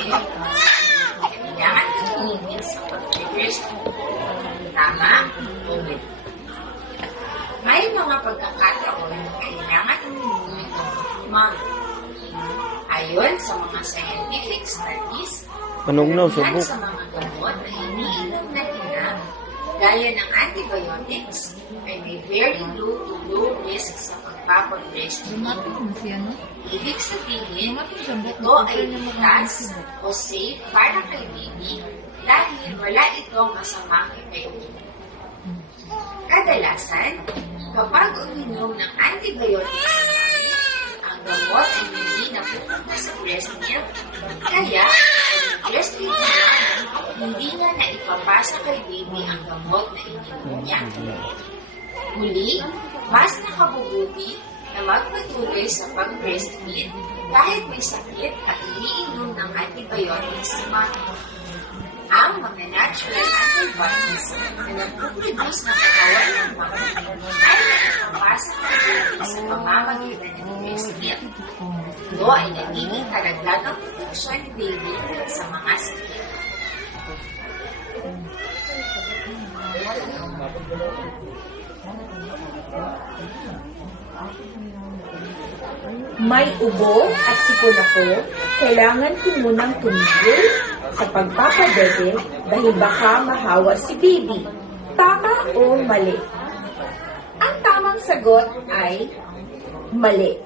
antibiotics na kailangan gamitin sa pag-breastfeed. Tama o mali? May mga pagkakataon na kailangan uminom ito ng ayon sa mga scientific studies, karamihan sa mga gamot na iniinom na ina, gaya ng antibiotics, ay may very low to low risk sa pagpapag-breastfeed. Ibig sabihin, ito ay ligtas o safe para kay baby dahil wala itong masamang epekto. Kadalasan, kapag uminom ng antibiotics si mami, ang gamot ay hindi napupunta sa breast milk, kaya breastfeed si mami, hindi na naipapasa kay baby ang gamot na ininom niya. Muli, mas nakabubuti na magpatuloy sa pag-breastfeed kahit may sakit at iniinom ng antibiotics si mami. Ang mga natural antibiotics na nagpuproduce ng katawan ng mami ay nakapasa kay baby sa pamamagitan ng breast milk. Ito ay nagiging karagdagang proteksyon ni baby sa mga sakit. May ubo at sipon ako, kailangan ko munang tumigil sa pagpapadede dahil baka mahawa si baby. Tama o mali? Ang tamang sagot ay mali.